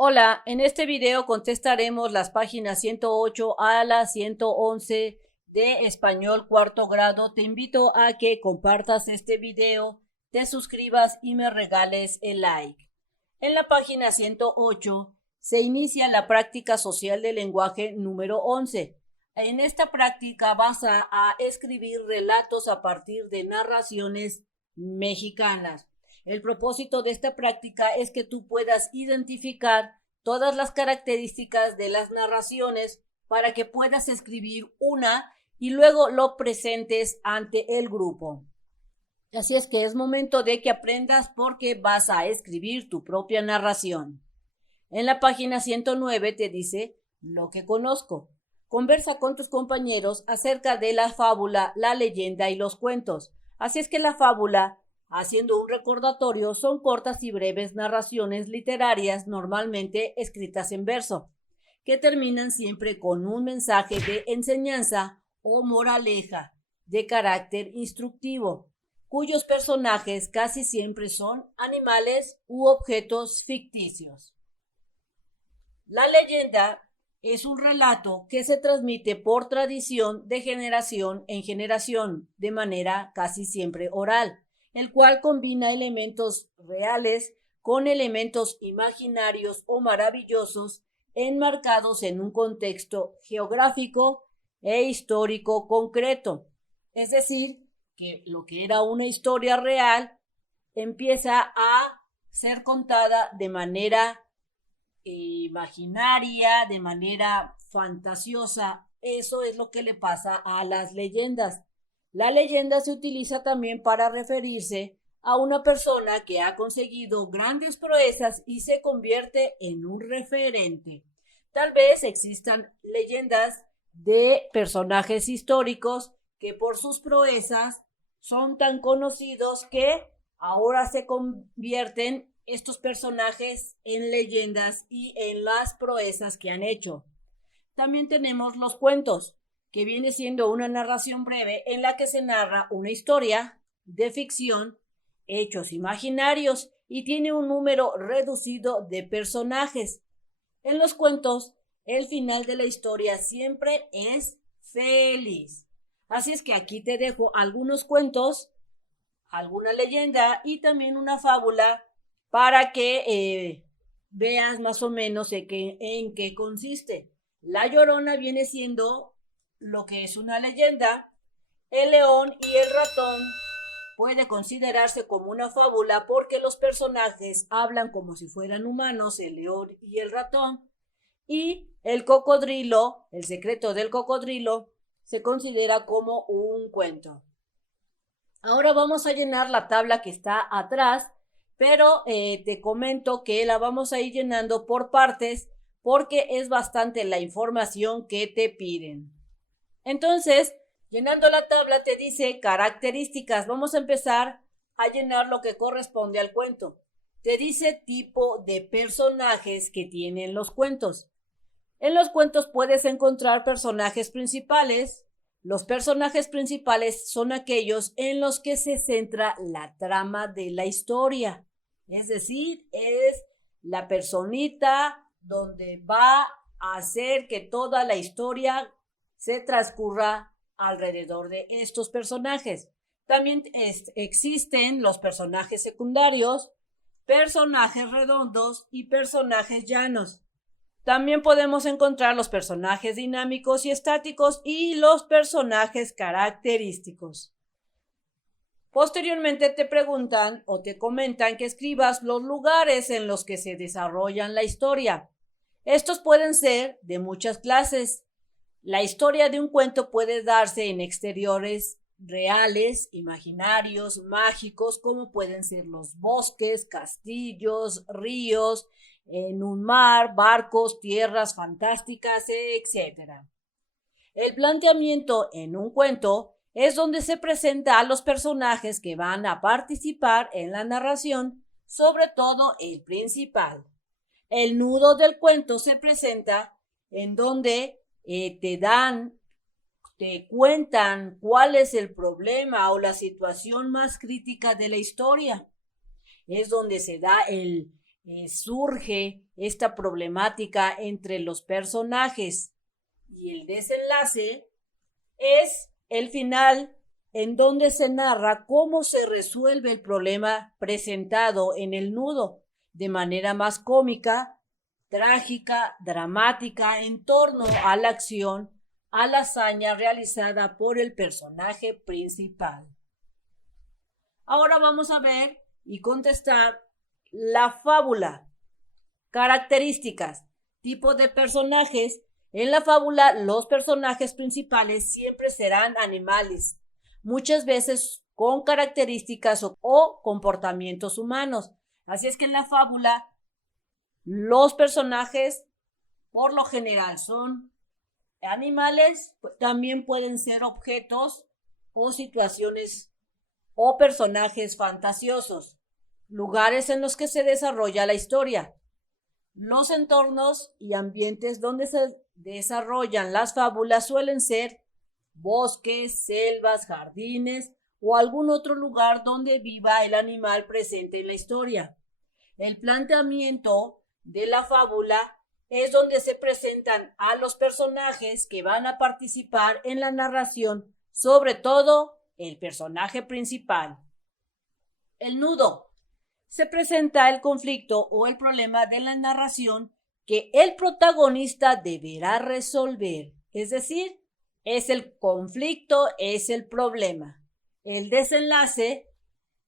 Hola, en este video contestaremos las páginas 108 a la 111 de Español cuarto grado. Te invito a que compartas este video, te suscribas y me regales el like. En la página 108 se inicia la práctica social del lenguaje número 11. En esta práctica vas a escribir relatos a partir de narraciones mexicanas. El propósito de esta práctica es que tú puedas identificar todas las características de las narraciones para que puedas escribir una y luego lo presentes ante el grupo. Así es que es momento de que aprendas porque vas a escribir tu propia narración. En la página 109 te dice lo que conozco. Conversa con tus compañeros acerca de la fábula, la leyenda y los cuentos. Así es que la fábula, haciendo un recordatorio, son cortas y breves narraciones literarias normalmente escritas en verso, que terminan siempre con un mensaje de enseñanza o moraleja de carácter instructivo, cuyos personajes casi siempre son animales u objetos ficticios. La leyenda es un relato que se transmite por tradición de generación en generación, de manera casi siempre oral, el cual combina elementos reales con elementos imaginarios o maravillosos enmarcados en un contexto geográfico e histórico concreto. Es decir, que lo que era una historia real empieza a ser contada de manera imaginaria, de manera fantasiosa. Eso es lo que le pasa a las leyendas. La leyenda se utiliza también para referirse a una persona que ha conseguido grandes proezas y se convierte en un referente. Tal vez existan leyendas de personajes históricos que por sus proezas son tan conocidos que ahora se convierten estos personajes en leyendas y en las proezas que han hecho. También tenemos los cuentos, que viene siendo una narración breve en la que se narra una historia de ficción, hechos imaginarios y tiene un número reducido de personajes. En los cuentos, el final de la historia siempre es feliz. Así es que aquí te dejo algunos cuentos, alguna leyenda y también una fábula para que veas más o menos en qué consiste. La Llorona viene siendo lo que es una leyenda. El león y el ratón puede considerarse como una fábula porque los personajes hablan como si fueran humanos, el león y el ratón. Y el cocodrilo, el secreto del cocodrilo, se considera como un cuento. Ahora vamos a llenar la tabla que está atrás, pero te comento que la vamos a ir llenando por partes porque es bastante la información que te piden. Entonces, llenando la tabla te dice características. Vamos a empezar a llenar lo que corresponde al cuento. Te dice tipo de personajes que tienen los cuentos. En los cuentos puedes encontrar personajes principales. Los personajes principales son aquellos en los que se centra la trama de la historia. Es decir, es la personita donde va a hacer que toda la historia se transcurra alrededor de estos personajes. También existen los personajes secundarios, personajes redondos y personajes llanos. También podemos encontrar los personajes dinámicos y estáticos y los personajes característicos. Posteriormente te preguntan o te comentan que escribas los lugares en los que se desarrollan la historia. Estos pueden ser de muchas clases. La historia de un cuento puede darse en exteriores reales, imaginarios, mágicos, como pueden ser los bosques, castillos, ríos, en un mar, barcos, tierras fantásticas, etc. El planteamiento en un cuento es donde se presenta a los personajes que van a participar en la narración, sobre todo el principal. El nudo del cuento se presenta en donde te cuentan cuál es el problema o la situación más crítica de la historia. Es donde se da surge esta problemática entre los personajes. Y el desenlace es el final en donde se narra cómo se resuelve el problema presentado en el nudo de manera más cómica, trágica, dramática en torno a la acción, a la hazaña realizada por el personaje principal. Ahora vamos a ver y contestar la fábula. Características, tipo de personajes. En la fábula, los personajes principales siempre serán animales, muchas veces con características o comportamientos humanos. Así es que en la fábula, los personajes, por lo general, son animales, también pueden ser objetos o situaciones o personajes fantasiosos, lugares en los que se desarrolla la historia. Los entornos y ambientes donde se desarrollan las fábulas suelen ser bosques, selvas, jardines o algún otro lugar donde viva el animal presente en la historia. El planteamiento de la fábula es donde se presentan a los personajes que van a participar en la narración, sobre todo el personaje principal. El nudo. Se presenta el conflicto o el problema de la narración que el protagonista deberá resolver. Es decir, es el conflicto, es el problema. El desenlace,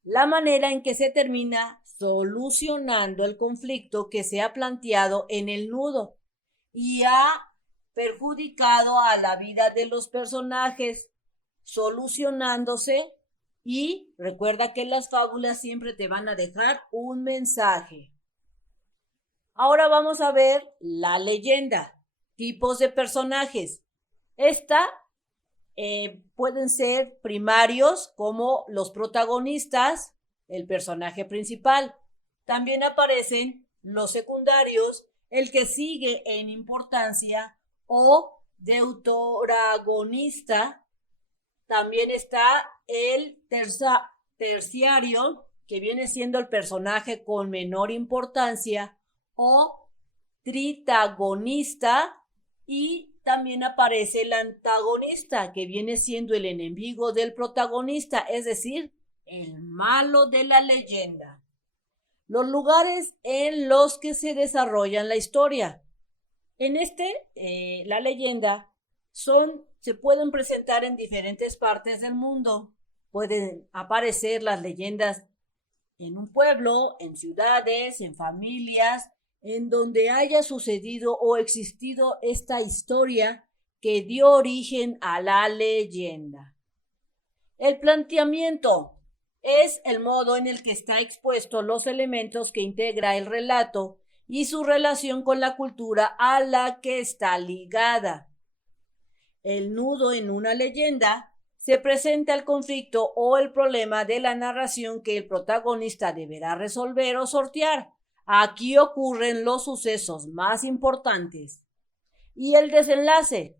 la manera en que se termina solucionando el conflicto que se ha planteado en el nudo y ha perjudicado a la vida de los personajes, solucionándose. Y recuerda que las fábulas siempre te van a dejar un mensaje. Ahora vamos a ver la leyenda, tipos de personajes. Pueden ser primarios como los protagonistas, el personaje principal. También aparecen los secundarios, el que sigue en importancia, o deuteragonista. También está el terciario, que viene siendo el personaje con menor importancia, o tritagonista, y también aparece el antagonista, que viene siendo el enemigo del protagonista, es decir, el malo de la leyenda. Los lugares en los que se desarrolla la historia. En la leyenda se pueden presentar en diferentes partes del mundo. Pueden aparecer las leyendas en un pueblo, en ciudades, en familias, en donde haya sucedido o existido esta historia que dio origen a la leyenda. El planteamiento es el modo en el que está expuesto los elementos que integra el relato y su relación con la cultura a la que está ligada. El nudo en una leyenda se presenta el conflicto o el problema de la narración que el protagonista deberá resolver o sortear. Aquí ocurren los sucesos más importantes. Y el desenlace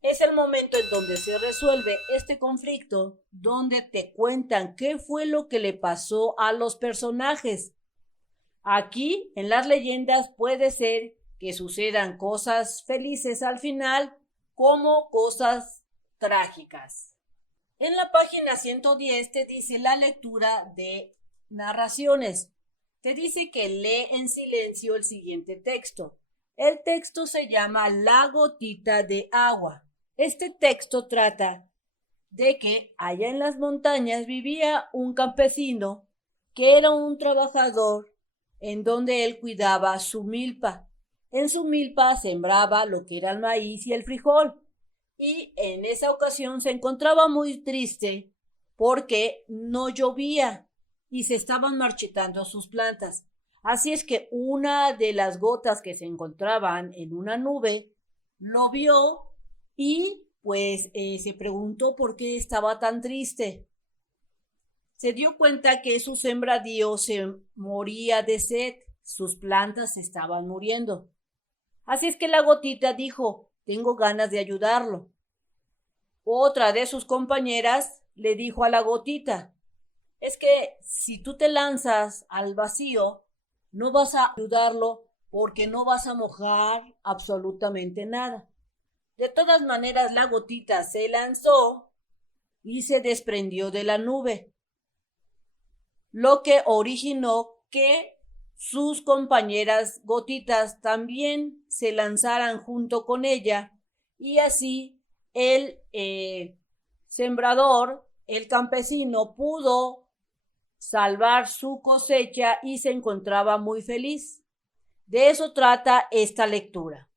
es el momento en donde se resuelve este conflicto, donde te cuentan qué fue lo que le pasó a los personajes. Aquí, en las leyendas, puede ser que sucedan cosas felices al final, como cosas trágicas. En la página 110 te dice la lectura de narraciones. Te dice que lee en silencio el siguiente texto. El texto se llama La gotita de agua. Este texto trata de que allá en las montañas vivía un campesino que era un trabajador en donde él cuidaba su milpa. En su milpa sembraba lo que era el maíz y el frijol. Y en esa ocasión se encontraba muy triste porque no llovía y se estaban marchitando sus plantas. Así es que una de las gotas que se encontraban en una nube lo vio y pues se preguntó por qué estaba tan triste. Se dio cuenta que su sembradío se moría de sed, sus plantas se estaban muriendo. Así es que la gotita dijo, tengo ganas de ayudarlo. Otra de sus compañeras le dijo a la gotita, es que si tú te lanzas al vacío, no vas a ayudarlo porque no vas a mojar absolutamente nada. De todas maneras, la gotita se lanzó y se desprendió de la nube, lo que originó que sus compañeras gotitas también se lanzaran junto con ella, y así el sembrador, el campesino, pudo salvar su cosecha y se encontraba muy feliz. De eso trata esta lectura.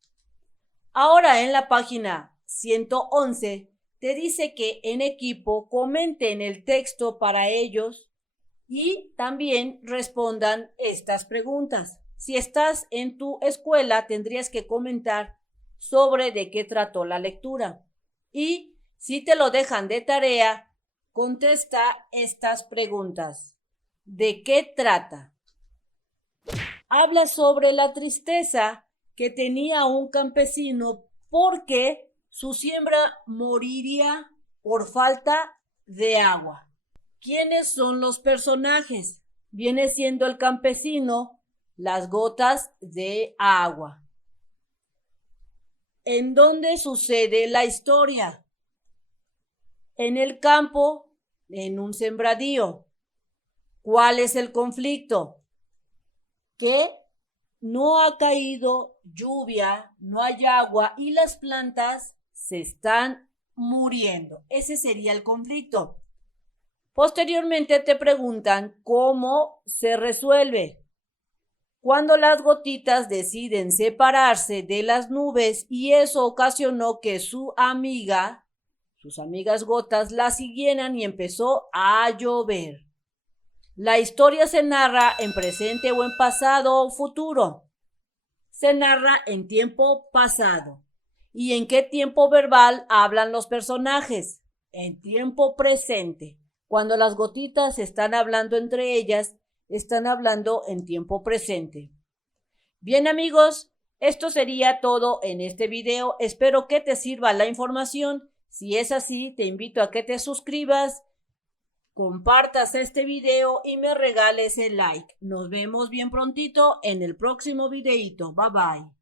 Ahora en la página 111 te dice que en equipo comenten el texto para ellos y también respondan estas preguntas. Si estás en tu escuela, tendrías que comentar sobre de qué trató la lectura. Y si te lo dejan de tarea, contesta estas preguntas. ¿De qué trata? Habla sobre la tristeza que tenía un campesino porque su siembra moriría por falta de agua. ¿Quiénes son los personajes? Viene siendo el campesino, las gotas de agua. ¿En dónde sucede la historia? En el campo, en un sembradío. ¿Cuál es el conflicto? Que no ha caído lluvia, no hay agua y las plantas se están muriendo. Ese sería el conflicto. Posteriormente te preguntan cómo se resuelve. Cuando las gotitas deciden separarse de las nubes y eso ocasionó que sus amigas gotas la siguieran y empezó a llover. La historia se narra en presente o en pasado o futuro. Se narra en tiempo pasado. ¿Y en qué tiempo verbal hablan los personajes? En tiempo presente. Cuando las gotitas están hablando entre ellas, están hablando en tiempo presente. Bien, amigos, esto sería todo en este video. Espero que te sirva la información. Si es así, te invito a que te suscribas, compartas este video y me regales el like. Nos vemos bien prontito en el próximo videito. Bye bye.